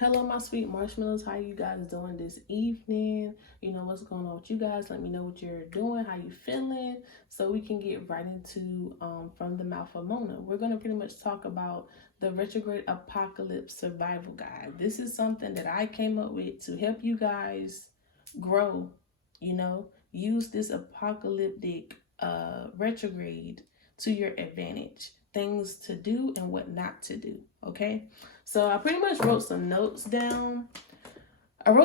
Hello, my sweet marshmallows. How you guys doing this evening? You know what's going on with you guys. Let me know what you're doing, how you feeling, so we can get right into From the Mouth of Mona. We're going to pretty much talk about the retrograde apocalypse survival guide. This is something that I came up with to help you guys grow, use this apocalyptic retrograde to your advantage. Things to do and what not to do, okay? So I pretty much wrote some notes down. And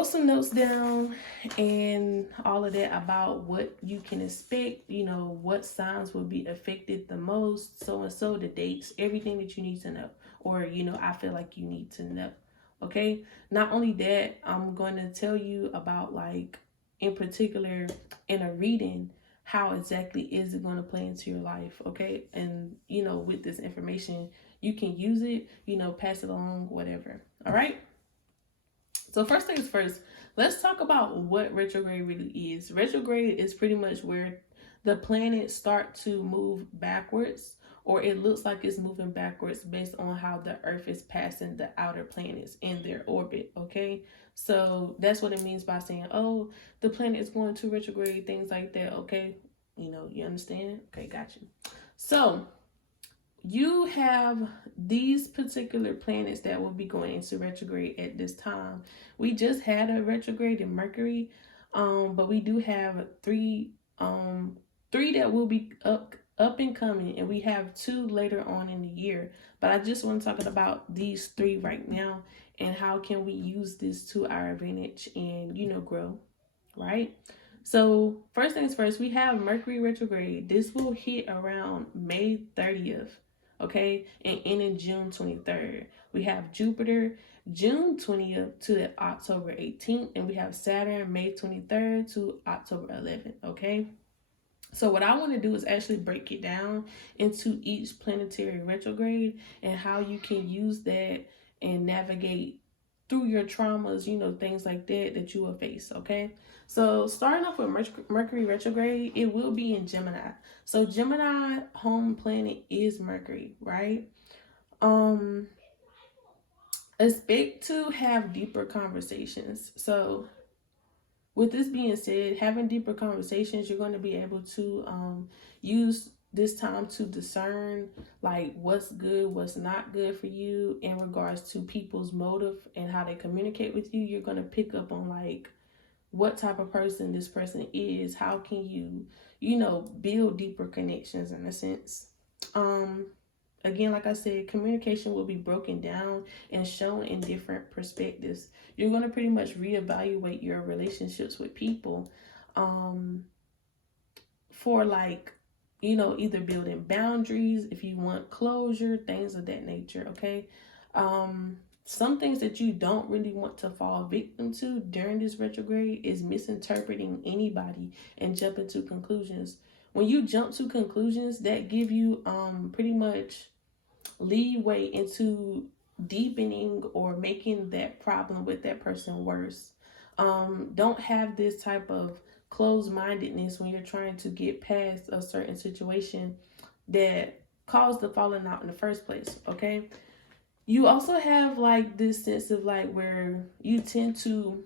all of that about what you can expect, what signs will be affected the most, so and so, the dates, everything that you need to know, or, I feel like you need to know. Okay. Not only that, I'm going to tell you about, like, in particular, in a reading, how exactly is it going to play into your life. Okay. And, with this information, you can use it, pass it along, whatever. All right. So first things first, let's talk about what retrograde really is. Retrograde is pretty much where the planets start to move backwards, or it looks like it's moving backwards based on how the Earth is passing the outer planets in their orbit, okay? So that's what it means by saying, oh, the planet is going to retrograde, things like that, okay? You understand? Okay, gotcha. So you have these particular planets that will be going into retrograde at this time. We just had a retrograde in Mercury, but we do have three that will be up and coming, and we have two later on in the year. But I just want to talk about these three right now and how can we use this to our advantage and grow, right? So first things first, we have Mercury retrograde. This will hit around May 30th, okay, and end in June 23rd. We have Jupiter June 20th to October 18th, and we have Saturn May 23rd to October 11th, okay? So what I want to do is actually break it down into each planetary retrograde and how you can use that and navigate through your traumas, things like that you will face, okay? So starting off with Mercury retrograde, it will be in Gemini. So Gemini home planet is Mercury, right? Expect to have deeper conversations. So with this being said, having deeper conversations, you're going to be able to use this time to discern, like, what's good, what's not good for you in regards to people's motive and how they communicate with you. You're going to pick up on, like, what type of person this person is. How can you, build deeper connections in a sense. Again, like I said, communication will be broken down and shown in different perspectives. You're going to pretty much reevaluate your relationships with people for, like, either building boundaries, if you want closure, things of that nature, okay? Some things that you don't really want to fall victim to during this retrograde is misinterpreting anybody and jumping to conclusions. When you jump to conclusions, that give you pretty much leeway into deepening or making that problem with that person worse. Don't have this type of closed-mindedness when you're trying to get past a certain situation that caused the falling out in the first place, okay? You also have, like, this sense of, like, where you tend to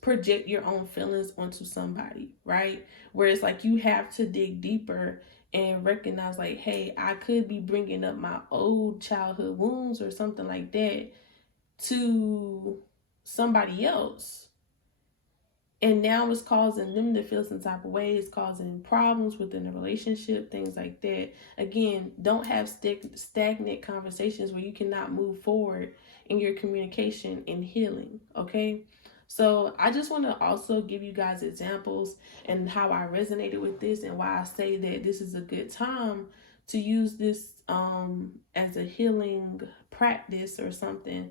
project your own feelings onto somebody, right? Where it's like you have to dig deeper and recognize, like, hey, I could be bringing up my old childhood wounds or something like that to somebody else. And now it's causing them to feel some type of way. It's causing problems within the relationship, things like that. Again, don't have stagnant conversations where you cannot move forward in your communication and healing, okay? So I just want to also give you guys examples and how I resonated with this and why I say that this is a good time to use this as a healing practice or something.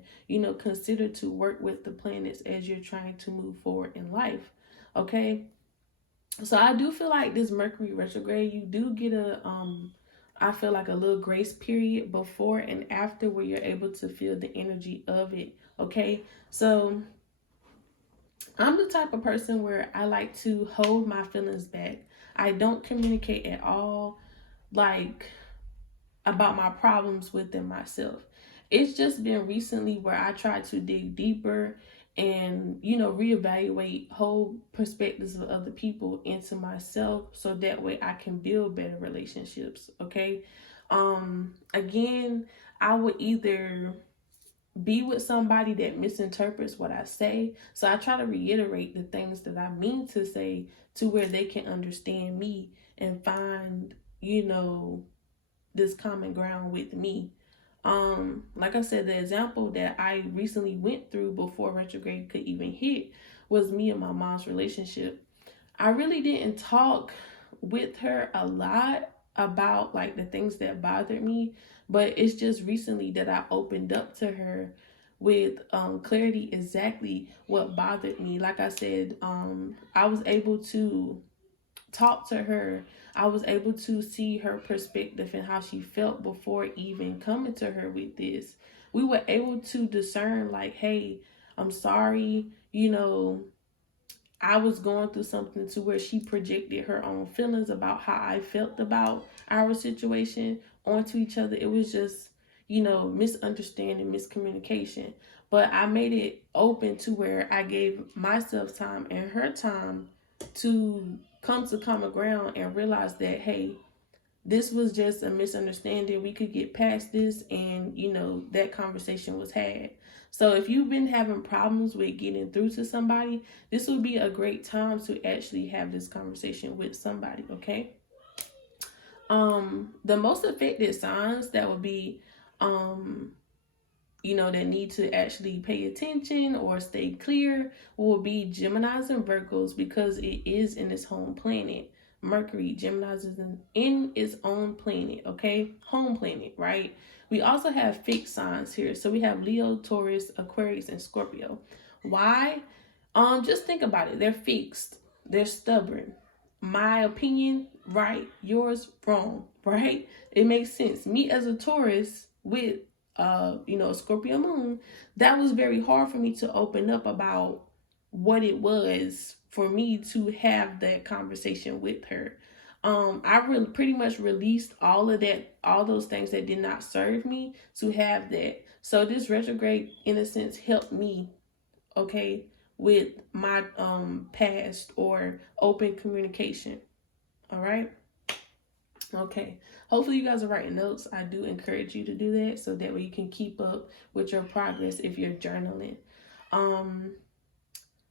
Consider to work with the planets as you're trying to move forward in life, okay? So I do feel like this Mercury retrograde, you do get I feel like a little grace period before and after where you're able to feel the energy of it, okay? So I'm the type of person where I like to hold my feelings back. I don't communicate at all, like, about my problems within myself. it's just been recently where I try to dig deeper and, you know, reevaluate whole perspectives of other people into myself, so that way I can build better relationships. Okay. Again, I would either be with somebody that misinterprets what I say. So I try to reiterate the things that I mean to say to where they can understand me and find, you know, this common ground with me. Like I said, the example that I recently went through before retrograde could even hit was me and my mom's relationship. I really didn't talk with her a lot about like the things that bothered me, but it's just recently that I opened up to her with clarity exactly what bothered me. Like I said, I was able to talk to her. I was able to see her perspective and how she felt before even coming to her with this. We were able to discern, like, hey, I'm sorry, you know, I was going through something to where she projected her own feelings about how I felt about our situation onto each other. It was just, you know, misunderstanding, miscommunication. But I made it open to where I gave myself time and her time to come to common ground and realize that, hey, this was just a misunderstanding. We could get past this, and you know, that conversation was had. So if you've been having problems with getting through to somebody, this would be a great time to actually have this conversation with somebody. Okay. The most affected signs that would be, you know, that need to actually pay attention or stay clear will be Geminis and Virgos, because it is in its home planet. Mercury, Geminis is in its own planet, okay? Home planet, right? We also have fixed signs here. So we have Leo, Taurus, Aquarius, and Scorpio. Why? Just think about it. They're fixed. They're stubborn. My opinion, right. Yours, wrong, right? It makes sense. Me as a Taurus with you know, Scorpio moon, that was very hard for me to open up about what it was for me to have that conversation with her. I really pretty much released all of that, all those things that did not serve me, to have that. So this retrograde, in a sense, helped me, okay, with my past or open communication. All right. Okay, hopefully you guys are writing notes. I do encourage you to do that, so that way you can keep up with your progress if you're journaling.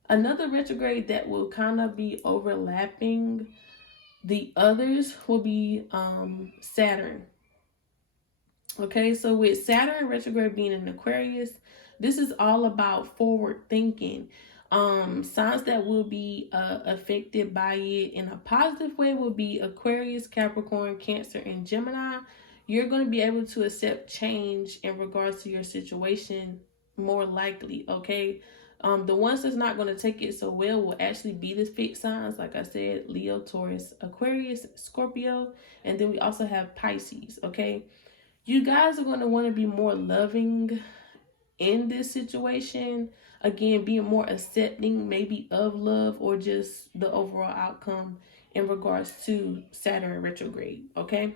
Another retrograde that will kind of be overlapping the others will be Saturn. Okay, so with Saturn retrograde being in Aquarius, this is all about forward thinking. Signs that will be affected by it in a positive way will be Aquarius, Capricorn, Cancer, and Gemini. You're going to be able to accept change in regards to your situation more likely, okay? The ones that's not going to take it so well will actually be the fixed signs. Like I said, Leo, Taurus, Aquarius, Scorpio, and then we also have Pisces, okay? You guys are going to want to be more loving in this situation. Again, being more accepting maybe of love or just the overall outcome in regards to Saturn retrograde, okay?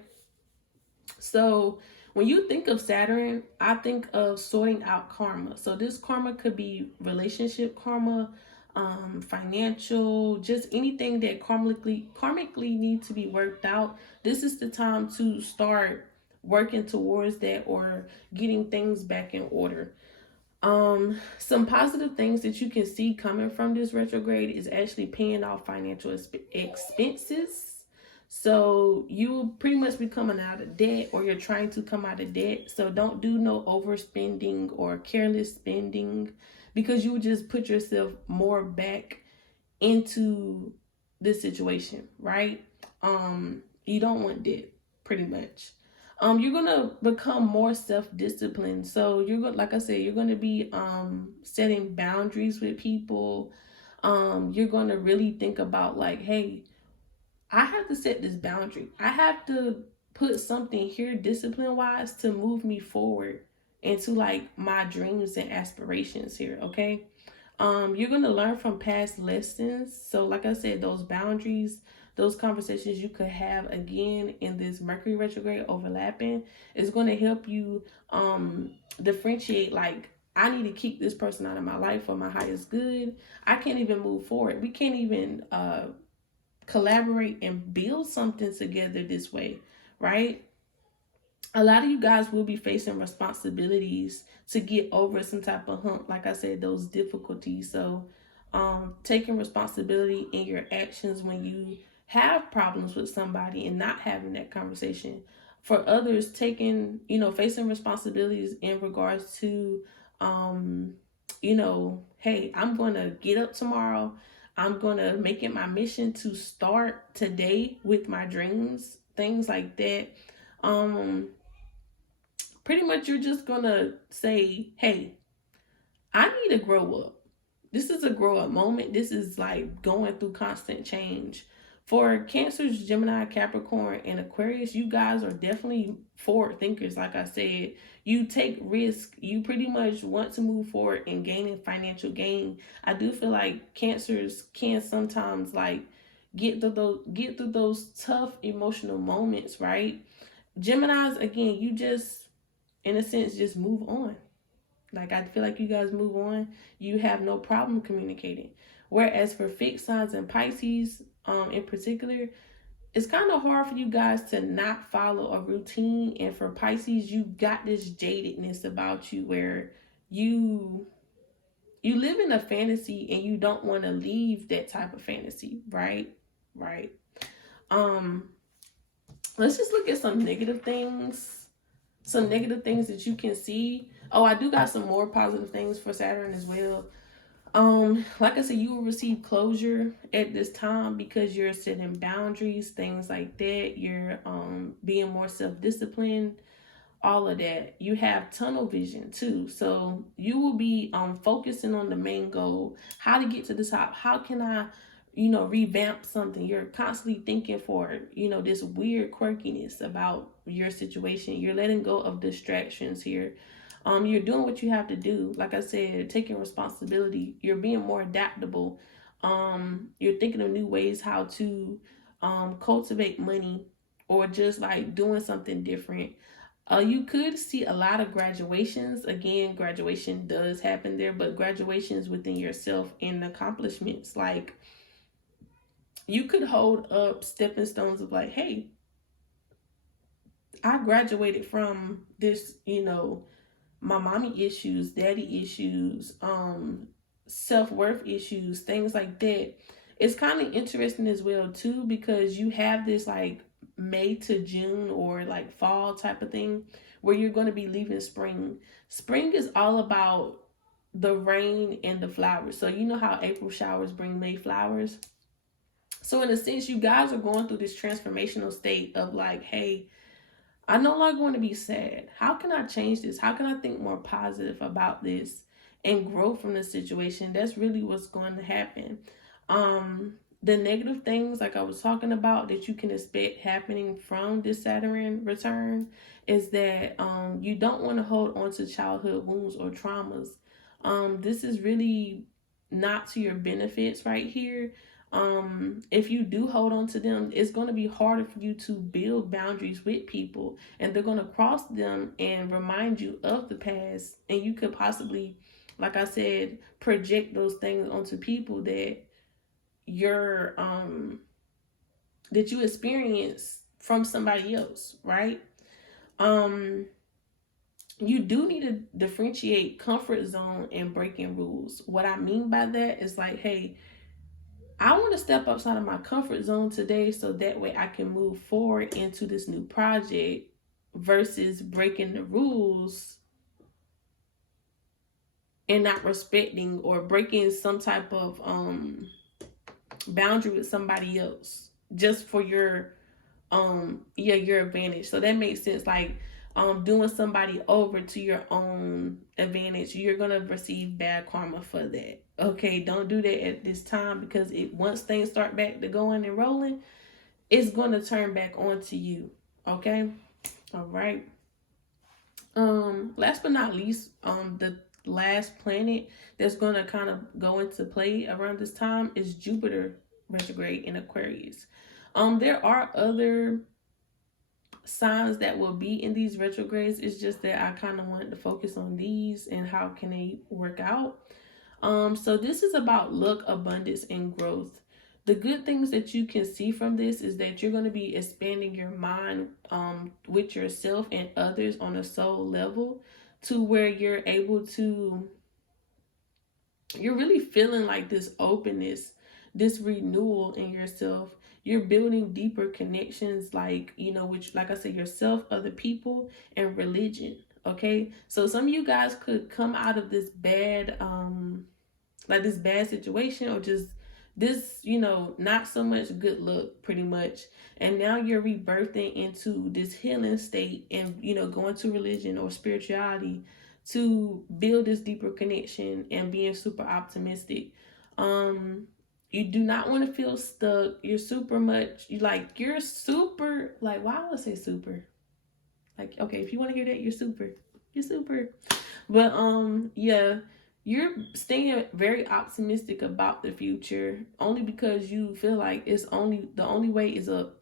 So when you think of Saturn, I think of sorting out karma. So this karma could be relationship karma, financial, just anything that karmically need to be worked out. This is the time to start working towards that or getting things back in order. Some positive things that you can see coming from this retrograde is actually paying off financial expenses. So you will pretty much be coming out of debt, or you're trying to come out of debt. So don't do no overspending or careless spending, because you will just put yourself more back into this situation, right? You don't want debt, pretty much. You're gonna become more self-disciplined. So you're going, like I said, you're gonna be setting boundaries with people. You're gonna really think about like, hey, I have to set this boundary. I have to put something here discipline wise to move me forward into like my dreams and aspirations here, okay? You're gonna learn from past lessons. So like I said, those boundaries, those conversations you could have again in this Mercury retrograde overlapping is going to help you differentiate, like, I need to keep this person out of my life for my highest good. I can't even move forward. We can't even collaborate and build something together this way, right? A lot of you guys will be facing responsibilities to get over some type of hump, like I said, those difficulties. So taking responsibility in your actions when you have problems with somebody and not having that conversation. For others, taking, facing responsibilities in regards to hey, I'm going to get up tomorrow. I'm going to make it my mission to start today with my dreams, things like that. Pretty much you're just going to say, hey, I need to grow up. This is a grow up moment. This is like going through constant change. For Cancers, Gemini, Capricorn, and Aquarius, you guys are definitely forward thinkers. Like I said, you take risk. You pretty much want to move forward and gaining financial gain. I do feel like Cancers can sometimes like get through those tough emotional moments, right? Geminis, again, you just, in a sense, just move on. Like, I feel like you guys move on. You have no problem communicating. Whereas for fixed signs and Pisces, in particular, it's kind of hard for you guys to not follow a routine. And for Pisces, you got this jadedness about you where you live in a fantasy and you don't want to leave that type of fantasy, right? Right. Let's just look at some negative things. Some negative things that you can see. Oh, I do got some more positive things for Saturn as well. Like I said, you will receive closure at this time because you're setting boundaries, things like that. You're being more self-disciplined, all of that. You have tunnel vision too. So you will be focusing on the main goal, how to get to the top. How can I, revamp something? You're constantly thinking for, this weird quirkiness about your situation. You're letting go of distractions here. You're doing what you have to do. Like I said, taking responsibility. You're being more adaptable. You're thinking of new ways how to cultivate money, or just like doing something different. You could see a lot of graduations. Again, graduation does happen there, but graduations within yourself and accomplishments. Like, you could hold up stepping stones of like, hey, I graduated from this, my mommy issues, daddy issues, self-worth issues, things like that. It's kind of interesting as well too, because you have this like May to June or like fall type of thing where you're going to be leaving spring. Spring is all about the rain and the flowers. So you know how April showers bring May flowers. So in a sense, you guys are going through this transformational state of like, hey, I no longer want to be sad. How can I change this? How can I think more positive about this and grow from the situation? That's really what's going to happen. The negative things, like I was talking about, that you can expect happening from this Saturn return is that you don't want to hold on to childhood wounds or traumas. This is really not to your benefits right here. If you do hold on to them, it's going to be harder for you to build boundaries with people, and they're going to cross them and remind you of the past. And you could possibly, like I said, project those things onto people that that you experience from somebody else, right? You do need to differentiate comfort zone and breaking rules. What I mean by that is like, hey, I want to step outside of my comfort zone today so that way I can move forward into this new project versus breaking the rules and not respecting or breaking some type of boundary with somebody else just for your advantage. So that makes sense. Like doing somebody over to your own advantage, you're gonna receive bad karma for that. Okay, don't do that at this time, because once things start back to going and rolling, it's gonna turn back onto you. Okay, all right. Last but not least, the last planet that's gonna kind of go into play around this time is Jupiter retrograde in Aquarius. There are other signs that will be in these retrogrades. It's just that I kind of wanted to focus on these and how can they work out. So this is about luck, abundance, and growth. The good things that you can see from this is that you're going to be expanding your mind with yourself and others on a soul level, to where you're able to, you're really feeling like this openness, this renewal in yourself. You're building deeper connections, like, you know, which, like I said, yourself, other people, and religion. Okay, so some of you guys could come out of this bad like this bad situation, or just this, you know, not so much good luck, pretty much, and now you're rebirthing into this healing state, and, you know, going to religion or spirituality to build this deeper connection and being super optimistic. You do not want to feel stuck. You're super much, you're super, like, why would I say super? Like, okay, if you want to hear that, you're super. You're super. But yeah, you're staying very optimistic about the future, only because you feel like the only way is up.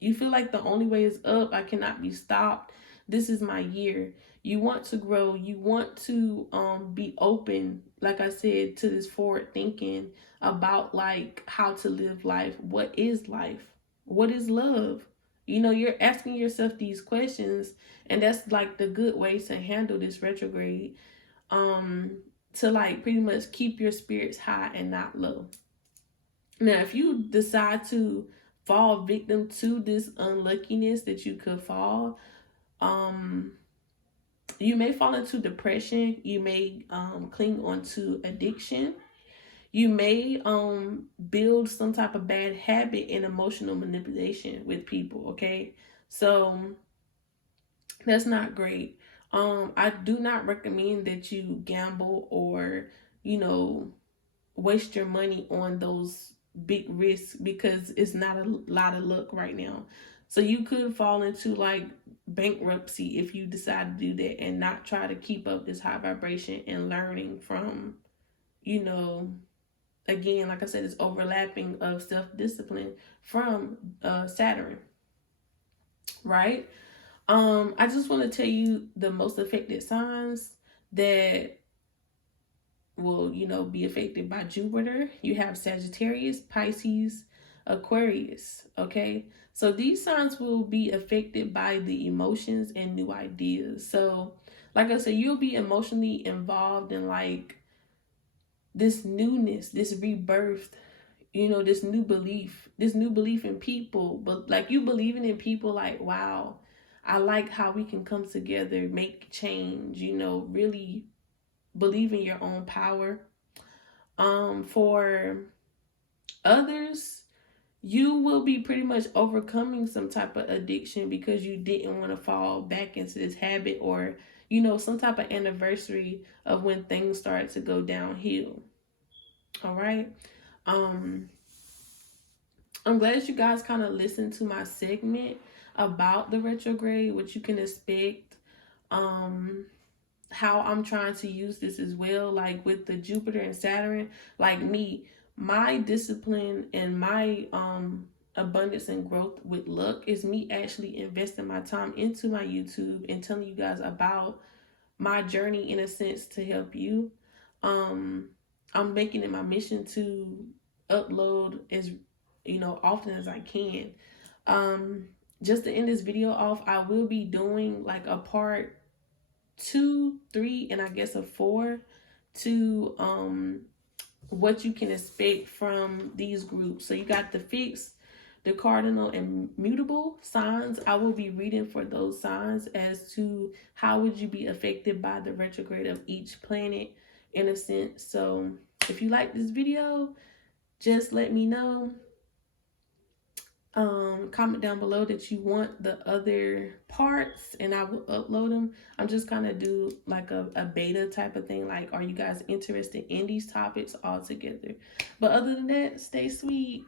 You feel like the only way is up. I cannot be stopped. This is my year. You want to grow. You want to be open, like I said, to this forward thinking about, like, how to live life. What is life? What is love? You know, you're asking yourself these questions, and that's like the good way to handle this retrograde. To, like, pretty much keep your spirits high and not low. Now, if you decide to fall victim to this unluckiness that you could fall, you may fall into depression. You may cling onto addiction. You may build some type of bad habit and emotional manipulation with people. Okay, so that's not great. I do not recommend that you gamble or, you know, waste your money on those big risks, because it's not a lot of luck right now. So you could fall into, like, bankruptcy if you decide to do that and not try to keep up this high vibration and learning from, you know, again, like I said, it's overlapping of self-discipline from Saturn, right? I just want to tell you the most affected signs that will, you know, be affected by Jupiter. You have Sagittarius, Pisces, Aquarius. Okay, so these signs will be affected by the emotions and new ideas. So, like I said, you'll be emotionally involved in, like, this newness, this rebirth, you know, this new belief in people. But, like, you believing in people, like, wow, I like how we can come together, make change, you know, really believe in your own power. For others, you will be pretty much overcoming some type of addiction because you didn't want to fall back into this habit, or, you know, some type of anniversary of when things started to go downhill. All right. Um, I'm glad that you guys kind of listened to my segment about the retrograde, what you can expect. How I'm trying to use this as well, like with the Jupiter and Saturn, like me, my discipline and my abundance and growth with luck is me actually investing my time into my YouTube and telling you guys about my journey, in a sense, to help you. I'm making it my mission to upload as, you know, often as I can. Just to end this video off, I will be doing like a part 2, 3, and I guess a 4 to what you can expect from these groups. So you got the fixed, the cardinal, and mutable signs. I will be reading for those signs as to how would you be affected by the retrograde of each planet, in a sense. So if you like this video, just let me know. Comment down below that you want the other parts and I will upload them. I'm just kind of do like a beta type of thing, like, are you guys interested in these topics all together? But other than that, stay sweet.